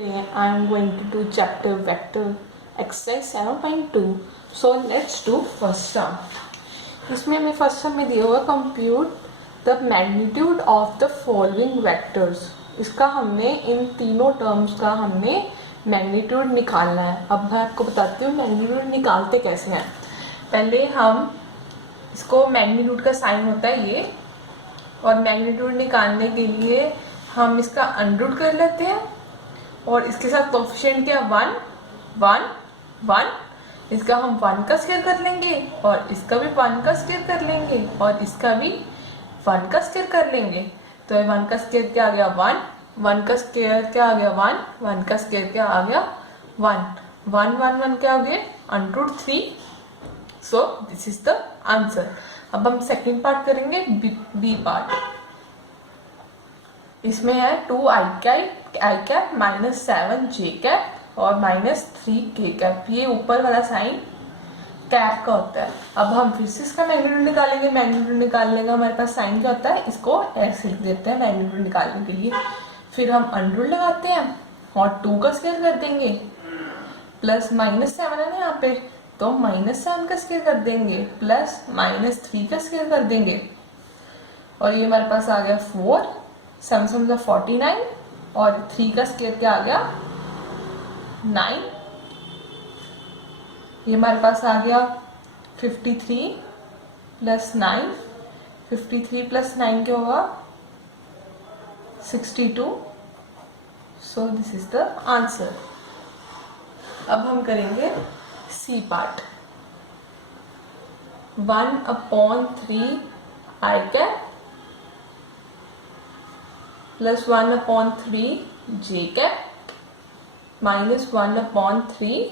Today I am going to do chapter vector exercise 7.2. So let's do first sum. इसमें हमें first सम में दिया हुआ compute the magnitude of the following vectors. इसका हमने इन तीनों टर्म्स का हमने मैग्नीट्यूड निकालना है. अब मैं आपको बताती हूँ मैग्नीट्यूड निकालते कैसे हैं. पहले हम इसको मैग्नीट्यूड का साइन होता है ये, और मैग्नीट्यूड निकालने के लिए हम इसका अंडर कर लेते हैं और इसके साथ कोफिशिएंट क्या 1 1 1. इसका हम 1 का स्क्वायर कर लेंगे और इसका भी 1 का स्क्वायर कर लेंगे और इसका भी 1 का स्क्वायर कर लेंगे. तो 1 का स्क्वायर क्या आ गया 1, 1 का स्क्वायर क्या आ गया 1, 1 का स्क्वायर क्या आ गया 1, 1 1 1 क्या हो गया under 3. So this is the answer. अब हम सेकंड पार्ट करेंगे बी पार्ट. इसमें है 2 i cap minus 7 J cap और माइनस 3 के कैप. ये ऊपर वाला साइन कैप का होता है. अब हम फिर से इसका मैग्नीट्यूड निकालेंगे. मैग्नीट्यूड निकालने का हमारे पास साइन क्या होता है, इसको ऐसे लिख देते हैं मैग्नीट्यूड निकालने के लिए. फिर हम अंडर लगाते हैं और 2 का स्क्वायर कर देंगे प्लस माइनस 7 है ना यहाँ पे, तो माइनस 7 का स्क्वायर कर देंगे प्लस माइनस 3 का स्क्वायर कर देंगे. और ये हमारे पास आ गया 4, 7 7 49 और 3 का स्क्वायर क्या आ गया 9. ये हमारे पास आ गया 53 प्लस 9, 53 प्लस 9 क्या होगा 62. सो दिस इज द आंसर. अब हम करेंगे सी पार्ट. 1/3 आई कैप प्लस 1/3 जे कैप माइनस 1/3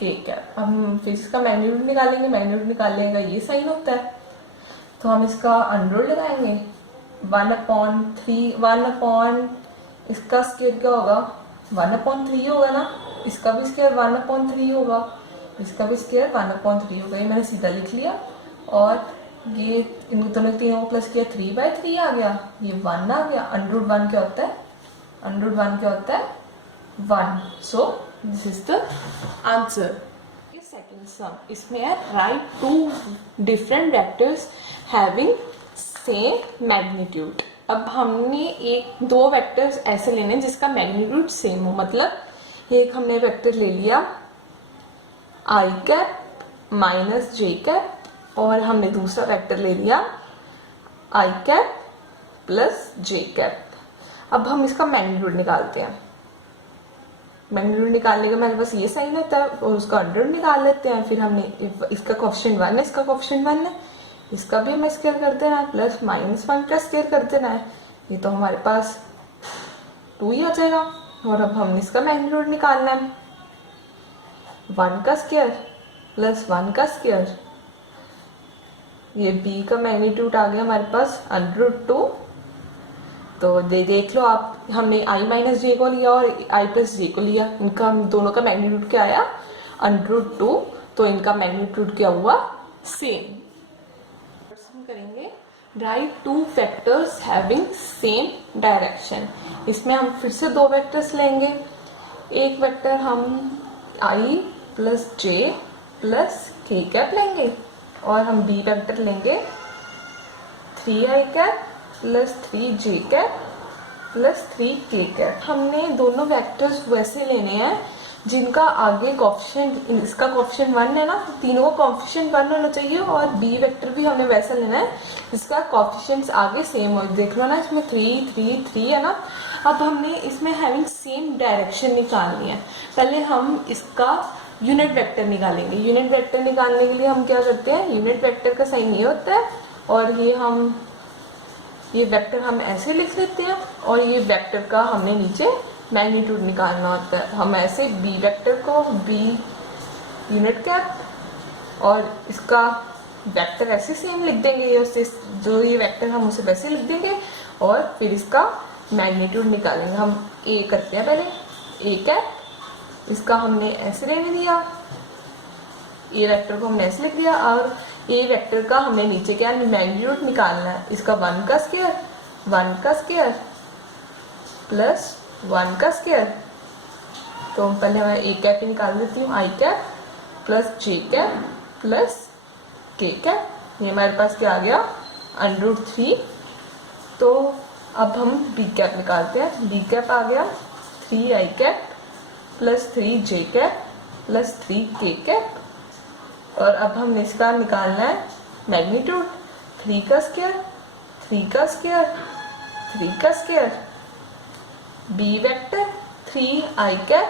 के कैप. हम फिर इसका मैग्नीट्यूड निकालेंगे. मैग्नीट्यूड निकालने का ये साइन होता है, तो हम इसका अंडर लगाएंगे 1/3 1 इसका स्क्वायर क्या होगा 1/3 होगा ना. इसका भी स्क्वायर 1/3 होगा, इसका भी स्क्वायर 1/3 होगा. ये मैंने सीधा लिख लिया और ये इन दोनों तीनों को प्लस किया 3/3 आ गया. ये 1 आ गया. अंडर 1 क्या होता है, अंडर 1 क्या होता है 1. सो this is the answer. Second सम. इसमें है right 2 different vectors having same magnitude. अब हमने 2 वेक्टर्स ऐसे लेने जिसका मैग्नीट्यूड सेम हो. मतलब एक हमने वेक्टर ले लिया आई कैप माइनस जे कैप और हमने दूसरा वेक्टर ले लिया आई कैप प्लस जे कैप. अब हम इसका मैग्नीट्यूड निकालते हैं. मैग्नीट्यूड निकालने का मेरे पास ये साइन होता है और उसका अंडर निकाल लेते हैं. फिर हमने इसका कोफिशिएंट 1 है, इसका कोफिशिएंट 1 है, इसका भी हमें स्क्वायर कर देना है प्लस माइनस 1 का स्क्वायर कर देना है. ये तो हमारे पास 2 ही आ जाएगा. और अब हमने इसका मैग्नीट्यूड निकालना है 1 का स्क्वायर प्लस 1 का स्क्वायर. ये b का मैग्नीट्यूड आ गया हमारे पास अंडर 2. तो देख लो आप, हमने i माइनस जे को लिया और i प्लस जे को लिया. इनका दोनों का मैग्नीट्यूड क्या आया अंडर 2. तो इनका मैग्नीट्यूड क्या हुआ सेम. हम करेंगे right 2 vectors having same direction. इसमें हम फिर से 2 वेक्टर्स लेंगे. एक वेक्टर हम i plus J plus k cap लेंगे और हम बी वेक्टर लेंगे 3 i cap plus 3 j cap plus 3 के कैप. हमने दोनों वेक्टर्स वैसे लेने हैं जिनका आगे कोफिशिएंट, इसका कोफिशिएंट 1 है ना, तीनों का कोफिशिएंट 1 होना चाहिए. और बी वेक्टर भी हमने वैसा लेना है जिसका कोफिशिएंट्स आगे सेम हो. देख लो ना, इसमें 3 3 3 है ना. अब हमने इसमें हैविंग सेम डायरेक्शन निकालनी है. पहले हम इसका यूनिट वेक्टर निकालेंगे. यूनिट वेक्टर निकालने के लिए हम क्या करते हैं, यूनिट वेक्टर का साइन ये होता है और ये वेक्टर हम ऐसे लिख लेते हैं और ये वेक्टर का हमने नीचे मैग्नीट्यूड निकालना होता है. हम ऐसे बी वेक्टर को बी यूनिट कैप और इसका वेक्टर ऐसे सेम लिख देंगे. ये उससे जो ये वेक्टर हम उसे वैसे लिख देंगे और फिर इसका मैग्नीट्यूड निकालेंगे. हम ए करते हैं पहले. ए कैप इसका हमने ऐसे रहने दिया, ए वेक्टर को हमने ऐसे लिख दिया और ए वेक्टर का हमने नीचे क्या मैग्नीट्यूड निकालना है. इसका 1 का स्क्वायर प्लस 1 का स्क्वायर तो पहले मैं ए कैप ही निकाल देती हूँ, आई cap plus j cap plus k cap, ये हमारे पास क्या आ गया √3। तो अब हम बी कैप निकालते हैं, बी कैप आ गया 3 i cap plus 3 j cap plus 3 के कैप। और अब हमने इसका निकालना है मैग्नीट्यूड, 3 का स्क्वायर 3 का स्क्वायर 3 का square, B vector 3 i cap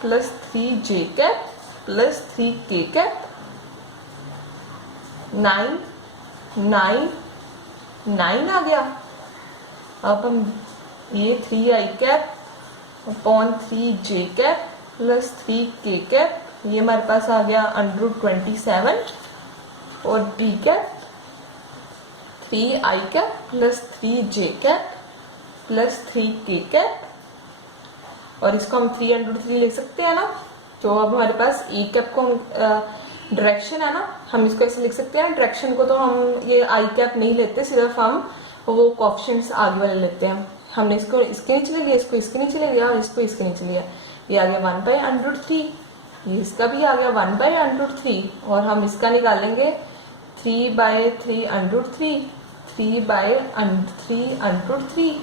plus 3 j cap plus 3 के कैप, 9 9 9 आ गया। अब हम ये 3 i cap upon 3 j cap plus 3 के कैप, ये हमारे पास आ गया √27। और B cap 3 i cap plus 3 j cap plus 3 के कैप, और इसको हम 3√3 लिख सकते हैं ना। तो अब हमारे पास ए कैप को डायरेक्शन है ना, हम इसको ऐसे लिख सकते हैं। डायरेक्शन को तो हम ये आई कैप नहीं लेते, सिर्फ हम वो कोएफिशिएंट्स आगे वाले लेते हैं। हमने इसको इसके नीचे ले लिया, इसको इसके नीचे ले लिया और इसको इसके नीचे लिया, ये आ गया 1/√3, ये इसका भी आ गया 1/√3। और हम इसका निकालेंगे 3/3√3, 3/3√3,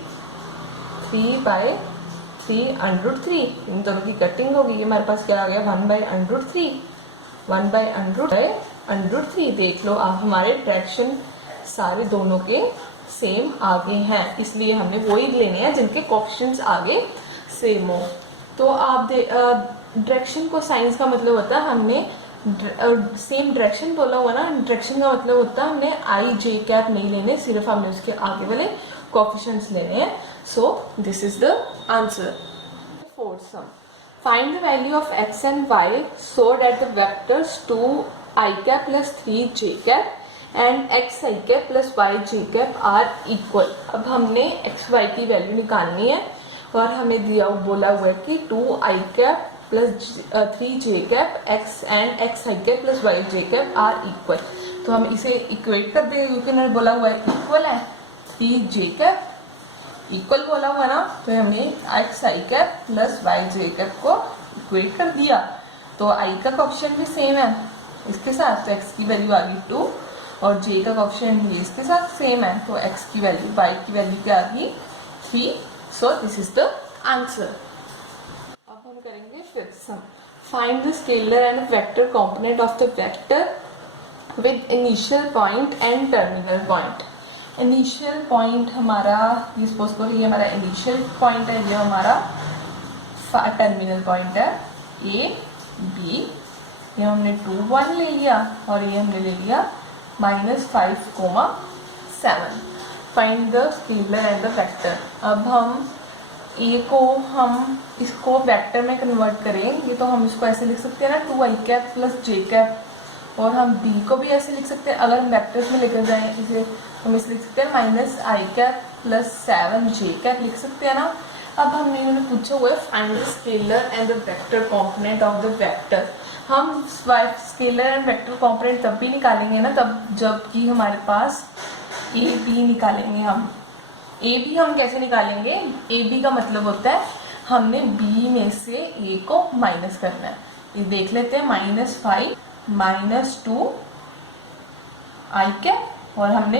3/3√3, इन दोनों की कटिंग होगी, ये हमारे पास क्या आ गया 1/√3, 1/√3। देख लो आप, हमारे डायरेक्शन सारे दोनों के सेम आगे हैं, इसलिए हमने वही लेने हैं जिनके कोएफिशिएंट्स आगे सेम हो। तो आप डायरेक्शन को साइंस का मतलब होता है, हमने सेम डायरेक्शन बोला हुआ ना, डायरेक्शन का मतलब होता है हमने आई जे कैप नहीं लेने, सिर्फ हमने उसके आगे वाले कोएफिशिएंट्स लेने हैं। सो this is the answer. Fourth some, find the value of x and y so that the vectors 2 i cap plus 3 j cap and x i cap plus y j cap are equal। अब हमने x y की value निकालनी है और हमें दिया बोला हुआ है कि 2 i cap plus 3 j cap x and x i cap plus y j cap are equal। तो हम इसे इक्वेट कर देंगे, क्योंकि उन्होंने बोला हुआ है इक्वल है, 3 j cap इक्वल बोला हुआ ना, तो हमने एक्स आई कैप प्लस वाई जे कैप को इक्वेट कर दिया। तो आई का कोएफिशिएंट भी सेम है इसके साथ, तो एक्स की वैल्यू आ गई 2 और जे का कोएफिशिएंट भी इसके साथ सेम है, तो एक्स की वैल्यू वाई की वैल्यू क्या आ गई 3। सो दिस इज द आंसर। अब हम करेंगे fifth some, find the scalar and vector component of the vector with initial point and terminal point. Initial point हमारा, ये सपोज करो ये हमारा इनिशियल पॉइंट है, ये हमारा टर्मिनल पॉइंट है ए बी, ये हमने 2 1 ले लिया और ये हमने ले लिया -5,7। Find the scalar and the vector. अब हम ए को हम इसको वेक्टर में कन्वर्ट करेंगे, तो हम इसको ऐसे लिख सकते हैं ना 2 i cap plus j cap, और हम बी को भी ऐसे लिख सकते हैं। अगर हम वेक्टर्स में लेकर जाएं इसे, हम इसे लिख सकते हैं -i cap plus 7 J cap लिख सकते हैं ना। अब हमने इन्होंने पूछा हुआ है find the scalar and the vector component of the vector. हम स्केलर एंड वेक्टर कंपोनेंट तब भी निकालेंगे ना, तब जबकि हमारे पास ए बी निकालेंगे। हम ए बी हम कैसे निकालेंगे, ए बी का मतलब होता है हमने बी में से ए को माइनस करना है। ये देख लेते हैं, -5 -2 आई कैप, और हमने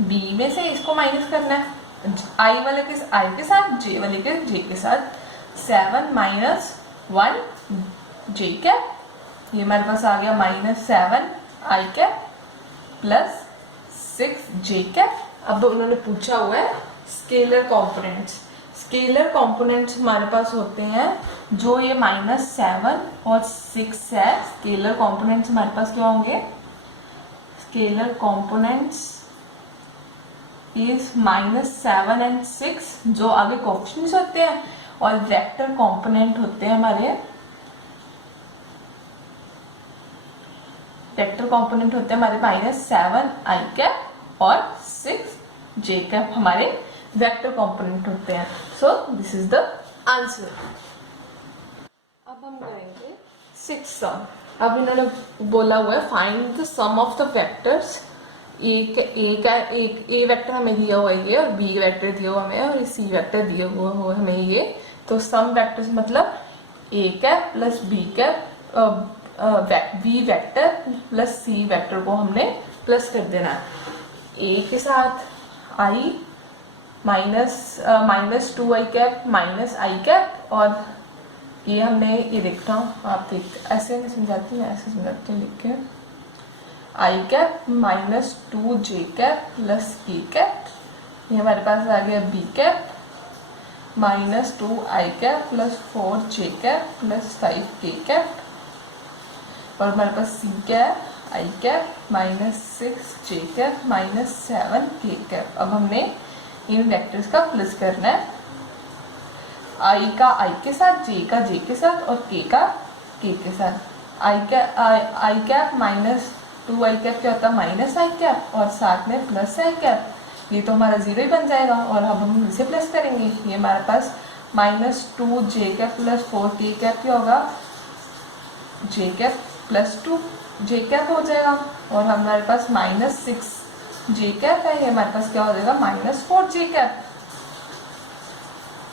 बी में से इसको माइनस करना है, आई वाले के आई के साथ, जे वाले के जे के साथ, 7 -1 जे कैप, ये हमारे पास आ गया -7 आई कैप प्लस 6 जे कैप। अब उन्होंने पूछा हुआ है स्केलर कंपोनेंट्स। स्केलर कंपोनेंट्स हमारे पास होते हैं जो ये -7 और 6 है। स्केलर कंपोनेंट्स हमारे पास क्या होंगे, स्केलर कंपोनेंट्स इज -7 and 6 जो आगे कोएफिशिएंट्स होते हैं, और वेक्टर कंपोनेंट होते हैं हमारे, वेक्टर कंपोनेंट होते हैं हमारे -7 आई कैप और 6 जे कैप हमारे वेक्टर कंपोनेंट होते हैं। सो दिस इज द आंसर। अब हम करेंगे 6th सम। अब इन्होंने बोला हुआ है find the sum of the vectors. A vector हमें दिया हुआ है ये, और बी वेक्टर दिया हुआ हमें, और सी वेक्टर दिया हुआ हमें ये। तो सम वेक्टर्स मतलब A cap plus B cap B vector plus C vector को हमने प्लस कर देना है। ए के साथ i minus 2 i cap minus i cap, और ये हमने ये देखता हूँ, आप देख ऐसे नहीं समझाती, मैं ऐसे समझाती हूँ, लिख के आई cap minus 2 j cap plus k cap, ये हमारे पास आ गया B cap minus 2 i cap plus 4 J cap plus 5 k cap, और हमारे पास सी कैप आई कैप माइनस 6 जे कैप माइनस 7 के कैप। अब हमने इन वेक्टर्स का प्लस करना है, आई का आई के साथ, जे का जे के साथ और के का के के साथ। आई कैप माइनस 2 आई कैप क्या होता है, माइनस आई कैप, और साथ में प्लस आई कैप, ये तो हमारा जीरो ही बन जाएगा, और अब हम इसे प्लस करेंगे। ये हमारे पास minus 2 j cap plus 4 k cap क्या होगा, जे कैप प्लस 2 जे कैप हो जाएगा, और हमारे पास माइनस 6 जे कैप है, ये हमारे पास क्या हो जाएगा माइनस 4 जे कैप,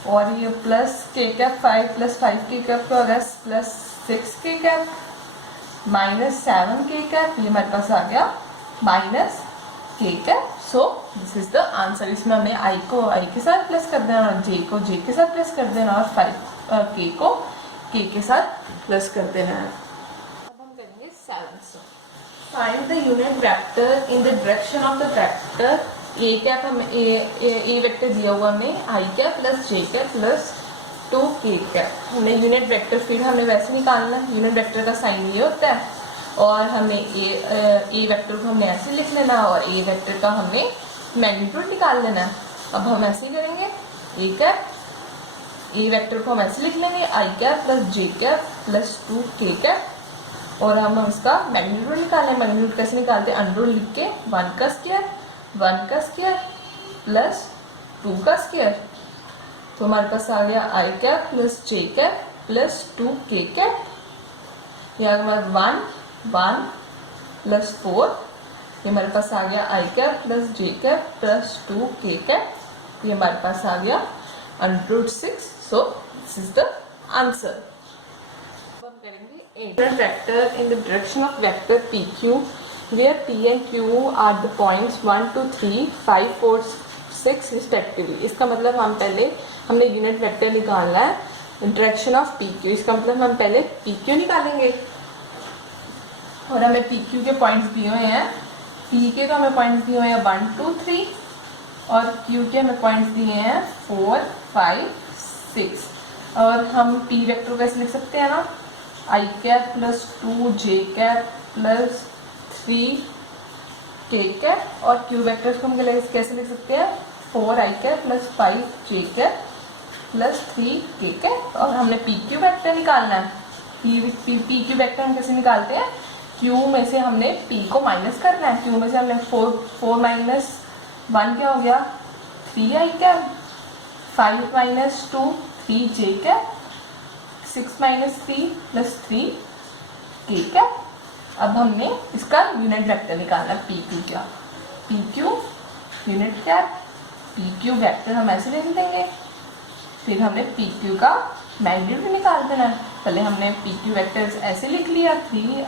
और ये plus k cap 5 plus 5 k cap क्या होगा प्लस 6 के कैप माइनस 7 के कैप, ये हमारे पास आ गया minus k cap. So this is the answer. इसमें हमने आई को आई के साथ प्लस कर देना और जे को जे के साथ प्लस कर देना और 5 के को के के साथ प्लस कर देना है। अब हम करेंगे 7th। Find the unit vector in the direction of the vector A cap, हमें ए वेक्टर दिया हुआ हमें आई cap plus j cap plus 2 k cap. हमने यूनिट वेक्टर फिर हमें वैसे निकालना है, यूनिट वेक्टर का साइन ये होता है, और हमें ए वेक्टर को हमने ऐसे लिख लेना और ए वेक्टर का हमें मैग्नीट्यूड निकाल लेना है। अब हम ऐसे ही करेंगे, ए कैप ए वेक्टर को हम ऐसे लिख लेंगे आई cap plus j cap plus 2 k cap, और हम इसका मैग्नीट्यूड निकालें। मैग्नीट्यूड कैसे निकालते हैं, अंडर लिख के 1 का स्क्वायर प्लस 2 का स्क्वायर, तो हमारे पास आ गया आई cap plus j cap plus 2 k cap, यहाँ हमारा 1 प्लस 4, ये हमारे पास आ गया आई cap plus j cap plus 2 k cap, ये हमारे पास आ गया √6। सो दिस इज द आंसर। अब हम करेंगे unit vector in the direction of vector P Q where P and Q are the points 1 2 3 5 4 6 respectively। इसका मतलब हमने यूनिट वेक्टर निकालना है डायरेक्शन ऑफ पी क्यू, इसका मतलब हम पहले पी क्यू निकालेंगे, और हमें पी क्यू के पॉइंट्स दिए हुए हैं, पी के तो हमें पॉइंट्स दिए हुए हैं 1 2 3, और क्यू के हमें पॉइंट्स दिए हैं 4 5 6, और हम पी वेक्टर को कैसे लिख सकते हैं ना, आई cap plus 2 j cap plus 3 के कैप, और क्यू वेक्टर्स को हम कैसे लिख सकते हैं 4 i cap plus 5 J cap plus 3 के कैप, और हमने पी क्यू वेक्टर निकालना है। पी क्यू वेक्टर हम कैसे निकालते हैं, क्यू में से हमने पी को माइनस करना है, क्यू में से हमने 4 माइनस 1 क्या हो गया 3 i cap, 5 minus 2 3 j cap, 6 minus 3 plus 3 के कैप। अब हमने इसका यूनिट वेक्टर निकालना है पी क्यू का, पी क्यू यूनिट क्या, पी क्यू वेक्टर हम ऐसे लिख देंगे, फिर हमने पी क्यू का मैग्नीट्यूड निकाल देना है। पहले हमने पी क्यू वेक्टर ऐसे लिख लिया 3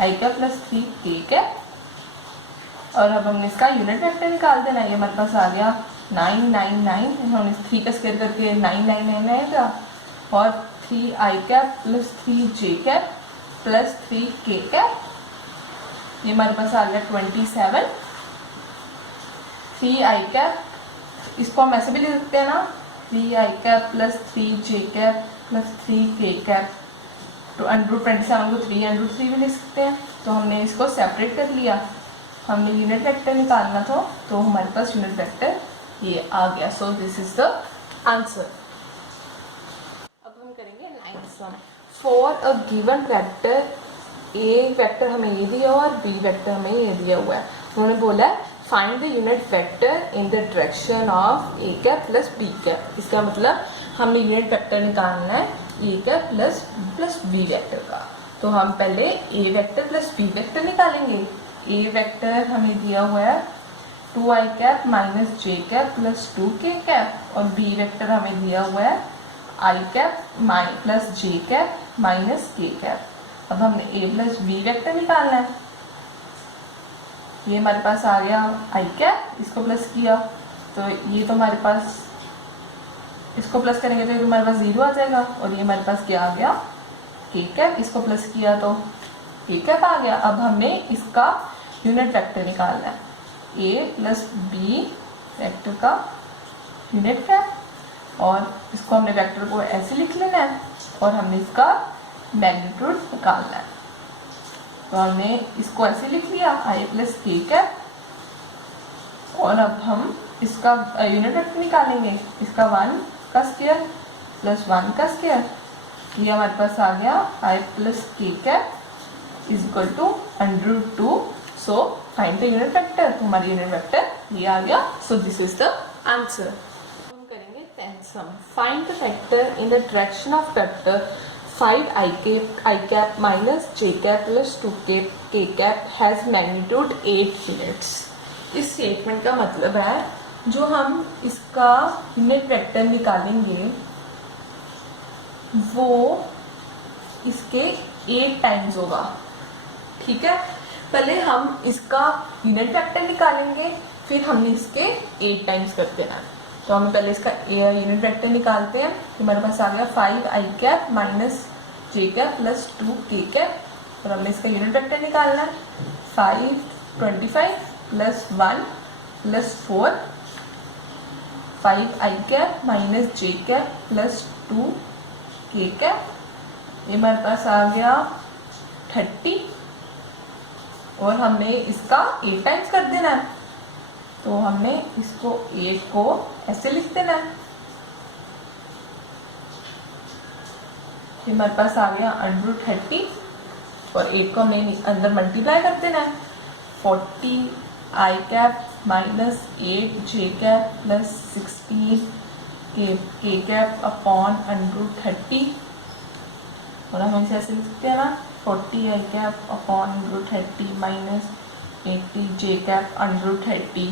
आई का प्लस 3 के कैप, और अब हमने इसका यूनिट वेक्टर निकाल देना है। ये हमारे पास आ गया 9 9 9, हमने 3 का स्क्वायर करके 9 9 9 आएगा, और 3 i cap plus 3 j cap plus 3 के कैप, ये हमारे पास आ गया 27। 3 आई कैप, इसको हम ऐसे भी लिख सकते हैं ना, 3 i cap plus 3 j cap plus 3 के कैप, तो √27 को 3 भी लिख सकते हैं। तो हमने इसको सेपरेट कर लिया, हमने यूनिट वेक्टर निकालना था, तो हमारे पास यूनिट वेक्टर ये आ गया। So this is the answer. अब हम करेंगे 9th sum. For a given vector, a vector हमें ये दिया हुआ और बी वेक्टर हमें ये दिया हुआ है। उन्होंने बोला है find the unit vector in the direction of a cap plus B cap. इसका मतलब हमें यूनिट वेक्टर निकालना है a cap plus b vector का। तो हम पहले a vector plus b vector निकालेंगे। ए वेक्टर हमें दिया हुआ है 2 i cap minus j cap plus 2 k cap, और बी वेक्टर हमें दिया हुआ है आई cap plus j cap minus k cap. अब हमने ए प्लस बी वेक्टर निकालना है। ये हमारे पास आ गया आई कैप, इसको प्लस किया तो ये तो हमारे पास, इसको प्लस करेंगे तो ये हमारे पास 0 आ जाएगा, और ये हमारे पास क्या आ गया के कैप, इसको प्लस किया तो के कैप आ गया। अब हमें इसका यूनिट वेक्टर निकालना है, ए प्लस बी वेक्टर का यूनिट कैप, और इसको हमने वेक्टर को ऐसे लिख लेना है और हमने इसका मैग्नीट्यूड निकालना है। तो हमने इसको ऐसे लिख लिया आई प्लस के कैप, और अब हम इसका यूनिट वेक्टर निकालेंगे, इसका 1 का स्क्वायर प्लस 1 का स्क्वायर, ये हमारे पास आ गया i plus k cap is equal to √2। So find the unit vector, तो हमारी यूनिट वेक्टर ये आ गया। So this is the answer. हम करेंगे 10th sum. Find the vector in the direction of vector 5 i cap minus j cap plus 2 k cap has magnitude 8 units। इस statement का मतलब है जो हम इसका यूनिट वेक्टर निकालेंगे वो इसके 8 टाइम्स होगा। ठीक है, पहले हम इसका यूनिट वेक्टर निकालेंगे, फिर हमने इसके 8 टाइम्स कर देना है। तो हम पहले इसका यूनिट वेक्टर निकालते हैं। हमारे पास आ गया 5 i cap minus j cap plus 2 k cap, और हमने इसका यूनिट वेक्टर निकालना है 5 25 plus 1 plus 4 5 i cap minus j cap plus 2 k cap, ये हमारे पास आ गया 30, और हमने इसका 8 टाइम्स कर देना है। तो हमने इसको 8 को ऐसे लिख देना है, हमारे पास आ गया √30, और 8 को हमने अंदर मल्टीप्लाई कर देना है 40 i cap minus 8 J cap plus 16 के कैप अपॉन √30, और हम इसे ऐसे लिख सकते हैं ना 40 i cap upon √30 minus 80 J cap √30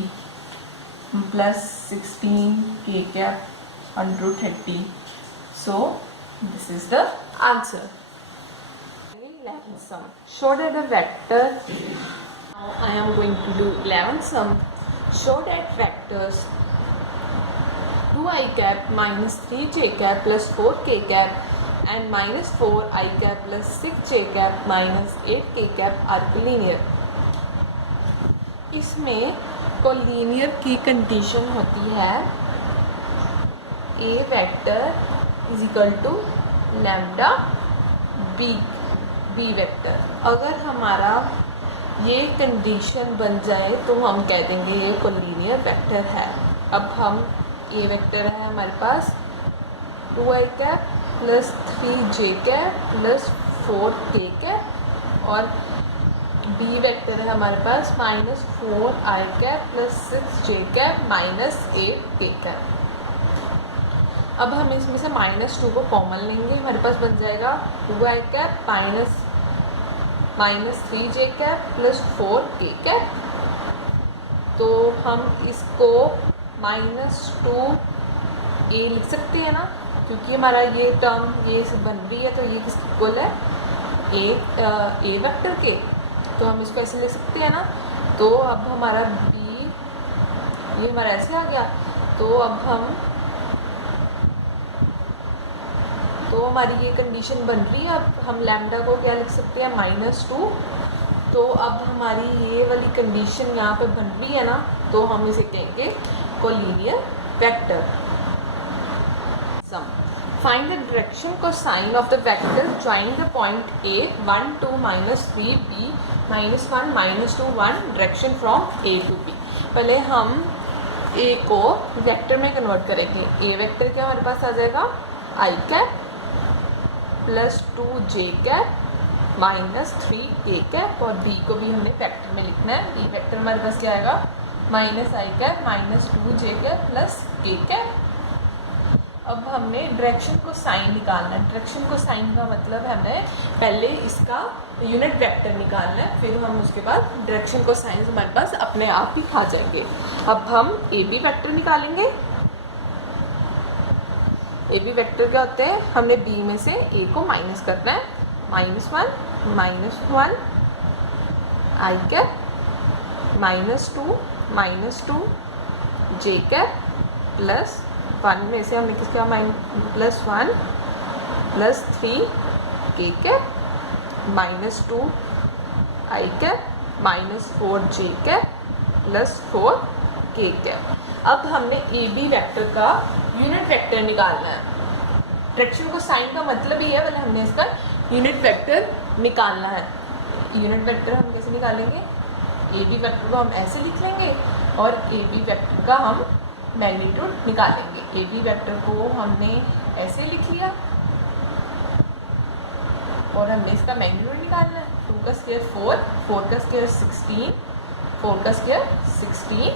plus 16 के cap √30। So this is the answer. 11th sum. Show that a vector, now I am going to do 11th sum. Show that vectors 2i cap minus 3j cap plus 4k cap and minus 4i cap plus 6j cap minus 8k cap are collinear। इसमें collinear की condition होती है A vector is equal to lambda B vector. अगर हमारा ये condition बन जाए तो हम कह देंगे ये कोलिनियर वेक्टर है। अब हम ए वेक्टर है हमारे पास 2i cap plus 3j cap plus 4k cap, और बी वेक्टर है हमारे पास minus 4i cap plus 6j cap minus 8k cap. अब हम इसमें से -2 को कॉमन लेंगे, हमारे पास बन जाएगा 2i cap minus 3j cap plus 4k cap. तो हम इसको -2 ए लिख सकते हैं ना, क्योंकि हमारा ये टर्म ये बन रही है तो ये किसके इक्वल है ए वेक्टर के, तो हम इसको ऐसे लिख सकते हैं ना। तो अब हमारा बी ये हमारा ऐसे आ गया, तो अब तो हमारी ये कंडीशन बन रही है। अब हम लैम्डा को क्या लिख सकते हैं -2। तो अब हमारी ये वाली कंडीशन यहाँ पे बन रही है ना, तो हम इसे कहेंगे collinear vector. Find the direction cosine of the vector joining the point A 1 2 -3 B -1 -2 1 direction from A to B। पहले हम A को वेक्टर में कन्वर्ट करेंगे। A वेक्टर क्या हमारे पास आ जाएगा i cap plus 2j cap minus 3k cap, और B को भी हमने वेक्टर में लिखना है। B वेक्टर हमारे पास क्या आएगा -i cap minus 2j cap plus k cap. अब हमने डायरेक्शन को साइन निकालना है। डायरेक्शन को साइन का मतलब हमें पहले इसका यूनिट वेक्टर निकालना है, फिर हम उसके बाद डायरेक्शन को साइन हमारे पास अपने आप ही आ जाएंगे। अब हम ए बी वेक्टर निकालेंगे। ए बी वेक्टर क्या होते हैं, हमने बी में से ए को माइनस करना है, -1 -1 आई कैप -2 जे कैप +1 में से हमने किसका +1 +3 के cap -2 i cap -4 J cap +4 k cap. अब हमने ए बी वेक्टर का यूनिट वेक्टर निकालना है। डायरेक्शन को साइन का मतलब ही है, मतलब हमने इसका यूनिट वेक्टर निकालना है। यूनिट वेक्टर हम कैसे निकालेंगे, ए बी वेक्टर को हम ऐसे लिख लेंगे और ए बी वेक्टर का हम मैग्नीट्यूड निकालेंगे। ए बी वेक्टर को हमने ऐसे लिख लिया और हमने इसका मैग्नीट्यूड निकालना है। 2 का स्क्वायर 4, 4 का स्क्वायर 16, 4 का square 16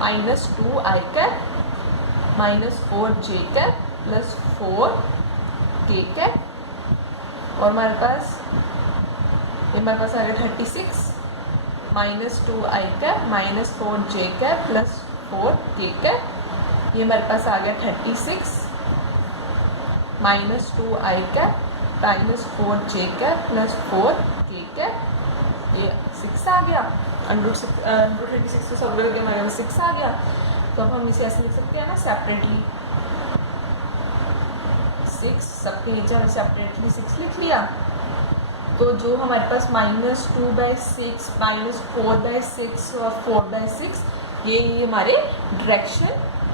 -2 i cap -4 J cap +4 k cap और हमारे पास आ गया 36 -2 i cap -4 J cap +4 k cap. ये हमारे पास आ गया 36 -2 i cap -4 J cap +4 k cap. ये 6 आ गया, √36 से सब लोग -6 आ गया। तो अब हम इसे ऐसे लिख सकते हैं ना सेपरेटली, 6 सबके नीचे हमने सेपरेटली 6 लिख लिया। तो जो हमारे पास -2/6 -4/6 और 4/6 ये हमारे डायरेक्शन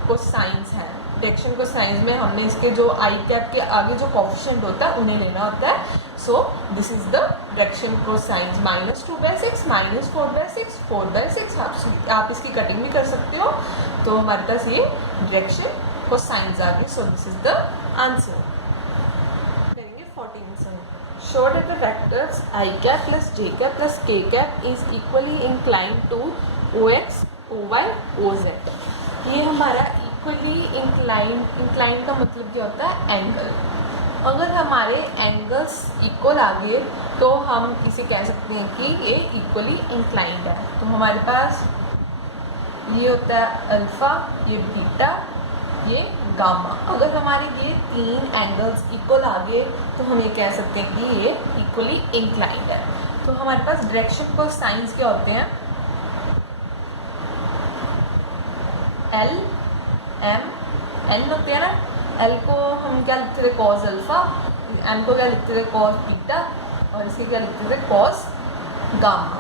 को साइंस हैं। डायरेक्शन को साइंस में हमने इसके जो आई कैप के आगे जो कोफिशिएंट होता है उन्हें लेना होता है। So this is the direction को साइंस -2/6 -4/6 4/6। आप इसकी कटिंग भी कर सकते हो। तो हमारे पास ये डायरेक्शन को साइंस आ गई। सो दिस इज द आंसर। करेंगे 14 सम। Show that the vectors I cap plus j cap plus k cap is equally inclined to OX, OY, OZ। ये हमारा इक्वली इंक्लाइंड का मतलब क्या होता है, एंगल। अगर हमारे एंगल्स इक्वल आ गए तो हम इसे कह सकते हैं कि ये इक्वली इंक्लाइंड है। तो हमारे पास ये होता है अल्फ़ा, ये बीटा, ये गामा। अगर हमारे ये 3 एंगल्स इक्वल आ गए तो हम ये कह सकते हैं कि ये इक्वली इंक्लाइंड है। तो हमारे पास डायरेक्शन को साइंस क्या होते हैं, एल एम एन होते हैं ना। एल को हम क्या लिखते थे, कॉस अल्फ़ा, एम को क्या लिखते थे, कॉस बीटा, और इसे क्या लिखते थे, कॉस गामा।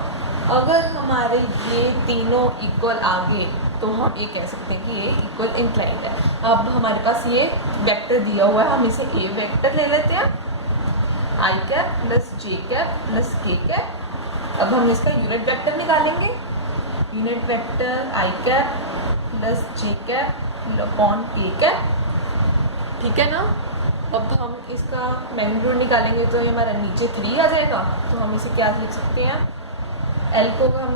अगर हमारे ये तीनों इक्वल आ गए तो हम ये कह सकते हैं कि ये इक्वल इंक्लाइंड है। अब हमारे पास ये वेक्टर दिया हुआ है, हम इसे ए वेक्टर ले लेते हैं, आई cap plus j cap plus k cap. अब हम इसका यूनिट वेक्टर निकालेंगे। यूनिट वेक्टर आई cap plus j cap upon के कैप, ठीक है ना। अब हम इसका मैग्नीट्यूड निकालेंगे तो ये हमारा नीचे 3 आ जाएगा। तो हम इसे क्या लिख सकते हैं, एल को हम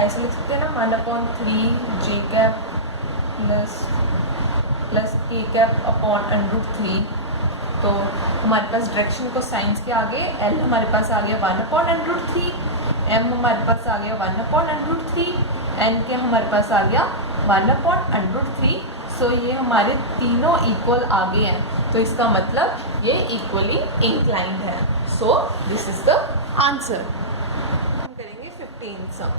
ऐसे लिख सकते हैं ना, 1/3 जे cap plus k cap upon √3। तो हमारे पास डायरेक्शन को साइंस के आगे एल हमारे पास आ गया 1/√3, एम हमारे पास आ गया 1/√3, एन के हमारे पास आ गया 1/√3। सो ये हमारे तीनों इक्वल आ गए हैं, तो इसका मतलब ये इक्वली इंक्लाइंड है। So this is the answer. हम करेंगे 15 सम।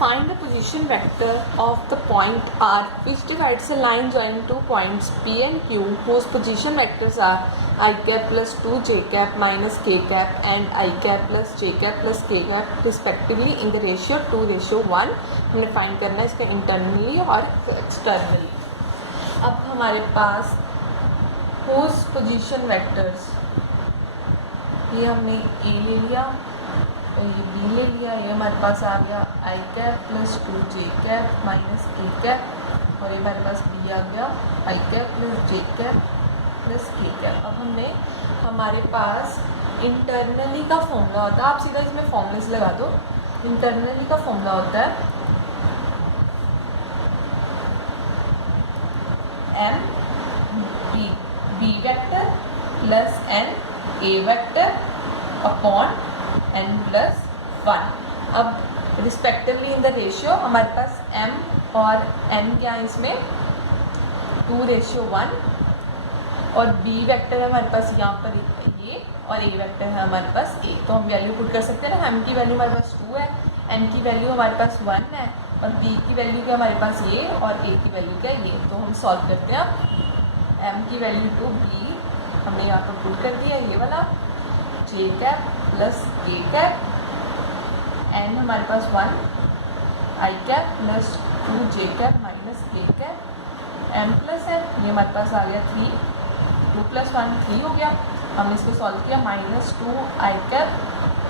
Find the position vector of the point R which divides a line joining 2 points P and Q whose position vectors are I cap plus 2 j cap minus k cap and I cap plus j cap plus k cap respectively in the ratio 2:1। हमने find करना है इसका internally और externally. अब हमारे पास whose position vectors, ये हमने A ले लिया, ये बी ले लिया, ये हमारे पास आ गया आई cap plus 2 j cap minus k cap, और ये हमारे पास बी आ गया आई cap plus j cap plus k cap. अब हमने हमारे पास इंटरनली का फॉर्मूला होता है, आप सीधा इसमें फॉर्मूले से लगा दो। इंटरनली का फॉर्मूला होता है m b vector plus n a vector upon n plus 1। अब रिस्पेक्टिवली इन द रेशियो हमारे पास m और n क्या है इसमें 2:1 और बी वेक्टर है हमारे पास यहाँ पर ये, और ए वेक्टर है हमारे पास ए। तो हम वैल्यू पुट कर सकते हैं ना, एम की वैल्यू हमारे पास 2 है, एन की वैल्यू हमारे पास 1 है, और बी की वैल्यू क्या हमारे पास ये, और ए की वैल्यू क्या ये। तो हम सॉल्व करते हैं अब। एम की वैल्यू टू बी हमने यहाँ पर पुट कर दिया, ये वाला जे cap plus k cap, N हमारे पास 1 i cap plus 2 j cap minus k cap, M plus N, ये हमारे पास आ गया 3, 2 + 1 3 हो गया। हमने इसको सॉल्व किया, -2 i cap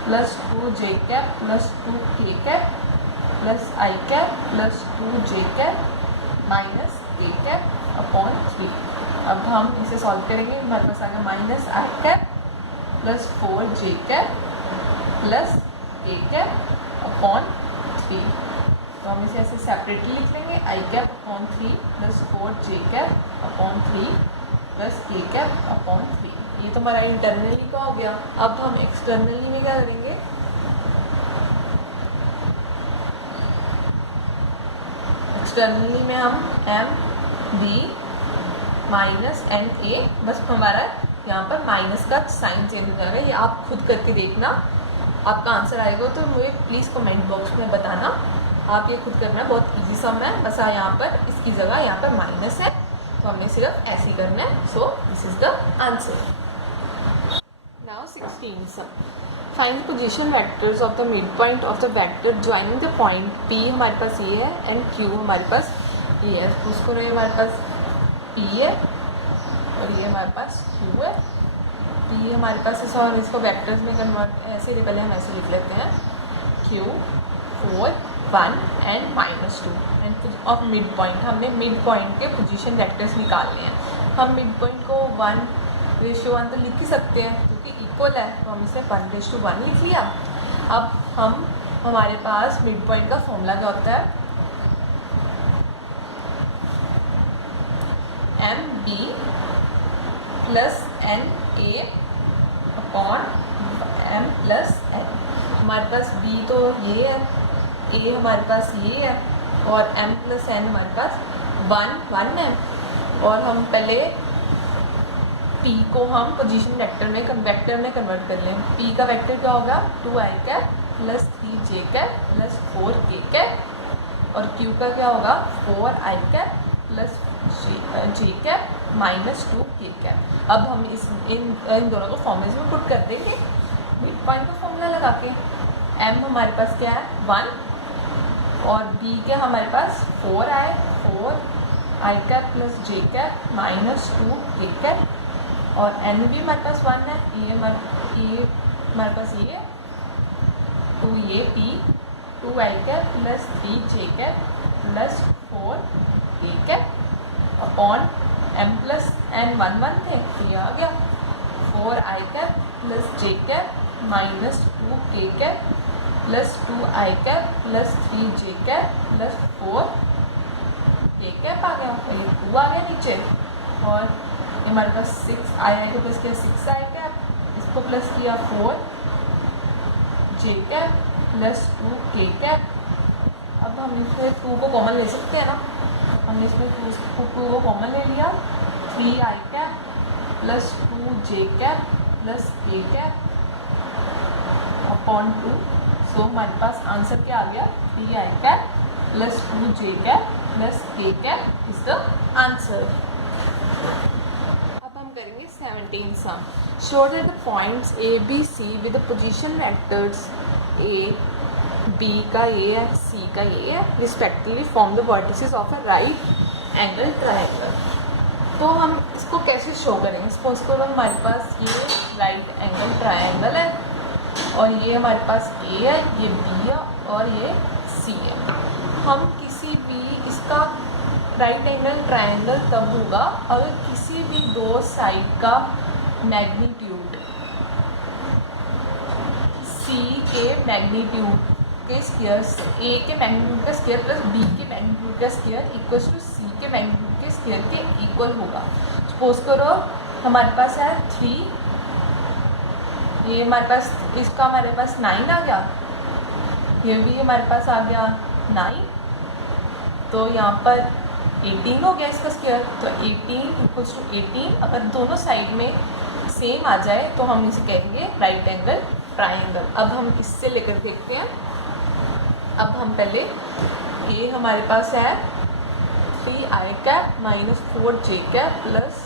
plus 2 j cap plus 2 k cap plus I cap plus 2 j cap minus k cap upon 3। अब हम इसे सॉल्व करेंगे, हमारे पास आ गया minus i cap plus 4 J cap plus k cap upon 3। तो हम इसे ऐसे सेपरेटली लिख लेंगे, आई कैप अपॉन 3 प्लस 4 जे cap upon 3 plus k cap upon 3। ये तो हमारा इंटरनली का हो गया। अब हम एक्सटर्नली में क्या करेंगे, एक्सटर्नली में हम m b minus n a, बस हमारा यहाँ पर माइनस का साइन चेंज हो जाएगा। ये आप खुद करके देखना, आपका आंसर आएगा तो मुझे प्लीज़ कमेंट बॉक्स में बताना। आप ये खुद करना, बहुत इजी सम है। बस यहाँ पर इसकी जगह यहाँ पर माइनस है, तो हमें सिर्फ ऐसे ही करना है। So this is the answer. Now 16 sum, find position vectors of the mid point of the vector joining the point p हमारे पास ये है एंड क्यू हमारे पास ये है। उसको नहीं, हमारे पास पी है और ये हमारे पास क्यू है। पी हमारे पास ऐसा, और इसको वेक्टर्स में कन्वर्ट ऐसे, पहले हम ऐसे लिख लेते हैं, Q 4 1 and -2 end of mid point. हमने मिड पॉइंट के पोजीशन वेक्टर्स निकालने हैं। हम मिड पॉइंट को 1:1 तो लिख ही सकते हैं क्योंकि इक्वल है, तो हम इसे 1:1 लिख लिया। अब हमारे पास मिड पॉइंट का फॉर्मूला क्या होता है, m b plus n a upon m plus n. हमारे पास बी तो ये है, ए हमारे पास ये है, और एम प्लस एन हमारे पास 1 है। और हम पहले पी को हम पोजीशन वेक्टर में कन्वर्ट कर लें। पी का वेक्टर क्या होगा, 2 i cap plus 3 j cap plus 4 k cap, और क्यू का क्या होगा, 4 i cap plus j cap -2 k cap. अब हम इन दोनों को फॉर्मूले में पुट कर देंगे मिड पॉइंट का फॉर्मूला लगा के। एम हमारे पास क्या है 1, और बी क्या हमारे पास 4 आए, 4 i cap plus j cap -2 k cap, और एन भी हमारे पास 1 है, ये हमारे पास ये है, तो ये p 2 i cap plus 3 j cap plus 4 k cap upon m plus n 1 थे, तो ये आ गया 4 i cap plus j cap -2 k cap plus 2 i cap plus 3 j cap plus 4 k cap आ गया, और ये 2 आ गया नीचे, और हमारे पास 6 आई को प्लस किया 6 आई कैप, इसको प्लस किया 4 जे कैप प्लस 2 के कैप। अब हम इसमें 2 को कॉमन ले सकते हैं ना, हमने इसमें 2 को कॉमन ले लिया, 3 i cap plus 2 j cap plus k cap upon 2। So हमारे पास आंसर क्या आ गया, 3 i cap plus 2 j cap plus k cap is the answer. अब हम करेंगे 17 sum. Show that the points A B C with the position vectors A B का ये है, सी का ये है, respectively form the vertices of a right angle triangle. तो हम इसको कैसे शो करेंगे, सपोज करो हमारे पास ये राइट एंगल ट्रायंगल है, और ये हमारे पास ए है, ये बी है, और ये सी है। हम किसी भी इसका राइट एंगल ट्रायंगल तब होगा अगर किसी भी दो साइड का मैग्नीट्यूड सी के मैग्नीट्यूड के स्क्वायर, ए के मैग्नीट्यूड का स्क्वायर प्लस बी के मैग्नीट्यूड का स्क्वायर इक्वल्स टू सी के मैग्नीट्यूड के स्क्वायर के इक्वल होगा। सपोज करो हमारे पास है 3, ये हमारे पास इसका हमारे पास 9 आ गया, ये भी हमारे पास आ गया 9, तो यहाँ पर 18 हो गया इसका स्क्वायर। तो 18 इक्वल्स टू 18, अगर दोनों साइड में सेम आ जाए तो हम इसे कहेंगे राइट एंगल ट्राइंगल। अब हम इससे लेकर देखते हैं। अब हम पहले ये हमारे पास है 3i cap minus 4j cap plus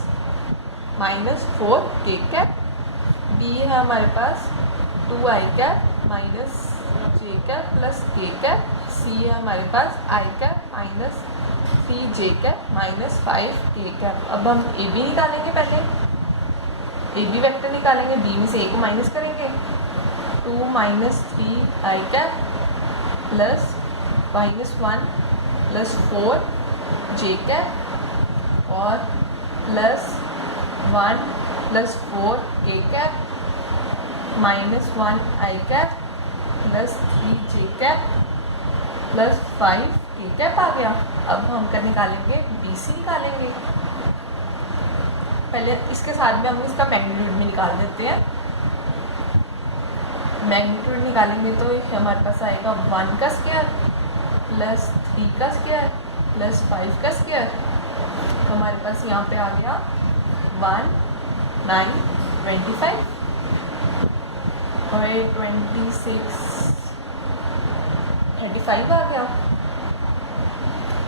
minus 4k cap. B है हमारे पास 2i cap minus j cap plus k cap. C है हमारे पास i cap minus 3j cap minus 5k cap. अब हम ए बी निकालेंगे, पहले ए बी वैक्टर निकालेंगे। बी में से ए को माइनस करेंगे, 2 minus 3i cap plus minus 1 plus 4j cap और plus 1 plus 4k cap minus 1i cap plus 3j cap plus 5k cap आ गया। अब हम कर निकालेंगे बी सी निकालेंगे। पहले इसके साथ में हम इसका मैग्नीट्यूड भी निकाल देते हैं। मैग्नीट्यूड निकालेंगे तो हमारे पास आएगा 1 का स्क्वायर प्लस 3 का स्क्वायर प्लस 5 का स्क्वायर। तो हमारे पास यहाँ पे आ गया 1 9 25 और 26 35 आ गया।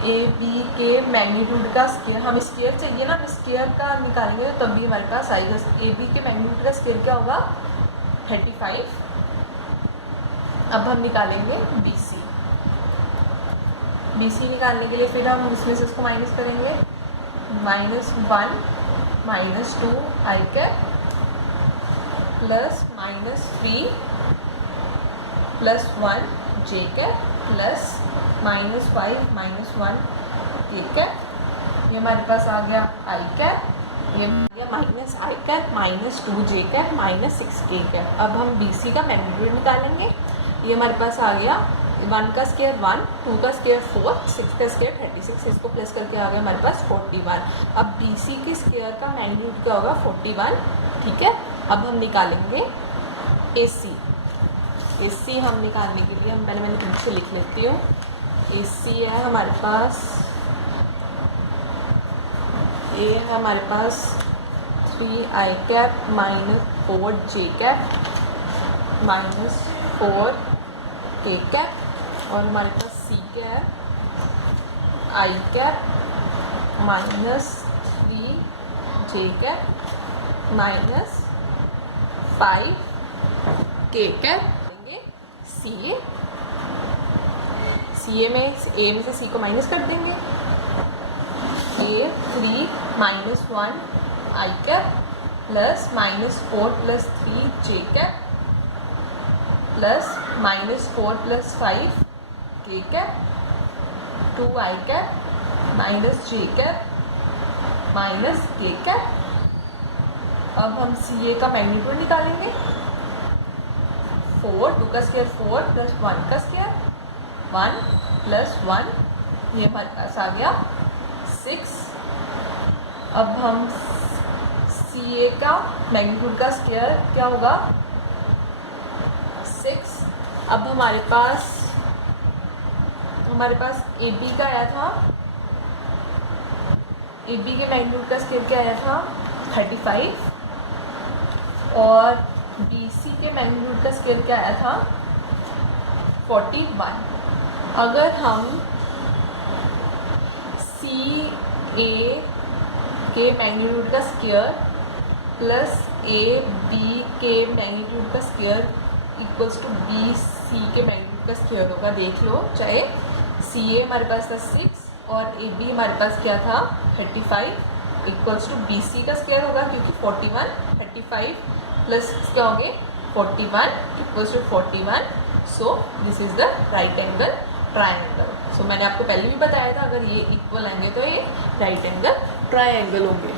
ए बी के मैग्नीट्यूड का स्क्वायर, हम स्क्वायर चाहिए ना, हम स्क्वायर का निकालेंगे तो तब भी हमारे पास आएगा। ए बी के मैग्नीट्यूड का स्क्वायर क्या होगा 35। अब हम निकालेंगे बी सी। बी सी निकालने के लिए फिर हम उसमें से उसको माइनस करेंगे, minus 1 minus 2 i cap plus minus 3 plus 1 J cap plus minus 5 minus 1 के कैप। ये हमारे पास आ गया आई कैप, ये आ गया minus i cap minus 2 j cap minus 6 के कैप। अब हम बी सी का मैग्नीट्यूड निकालेंगे। ये हमारे पास आ गया 1 का स्क्वायर 1, 2 का स्क्वायर 4, 6 का स्क्वायर 36, इसको प्लस करके आ गया हमारे पास 41। अब बी सी के स्क्वायर का मैग्नीट्यूड क्या होगा 41, ठीक है। अब हम निकालेंगे ए सी। ए सी हम निकालने के लिए मैंने पीछे लिख लेती हूँ। ए सी है हमारे पास, ए है हमारे पास 3i cap minus 4j cap minus 4k cap और हमारे पास सी क्या है i cap minus 3j cap minus 5k cap. C में से सी को माइनस कर देंगे। A 3 minus 1 i cap plus minus 4 plus 3 j cap plus minus 4 plus 5 k cap 2 i cap minus j cap minus k cap. अब हम सी ए का magnitude निकालेंगे। 4, 2 का स्क्वायर 4 प्लस 1 का स्क्वायर 1 प्लस 1, ये हमारे पास आ गया 6। अब हम सी ए का मैग्नीट्यूड का स्क्वायर क्या होगा 6। अब हमारे पास ए बी का आया था, ए बी के मैग्नीट्यूड का स्क्वायर क्या आया था 35 और बी सी के मैग्नीट्यूड का स्क्वायर क्या आया था 41। अगर हम सी ए के मैग्नीट्यूड का स्क्वायर प्लस ए बी के मैग्नीट्यूड का square equals to b c के मैग्नीट्यूड का स्क्वायर होगा, देख लो। चाहे सी ए हमारे पास था 6 और ए बी हमारे पास क्या था 35 इक्वल्स टू बी सी का स्क्वायर होगा, क्योंकि 41 35 प्लस क्या हो गए 41 equals to 41। So this is the right angle triangle. So मैंने आपको पहले भी बताया था, अगर ये इक्वल आएंगे तो ये राइट एंगल ट्राइंगल होंगे।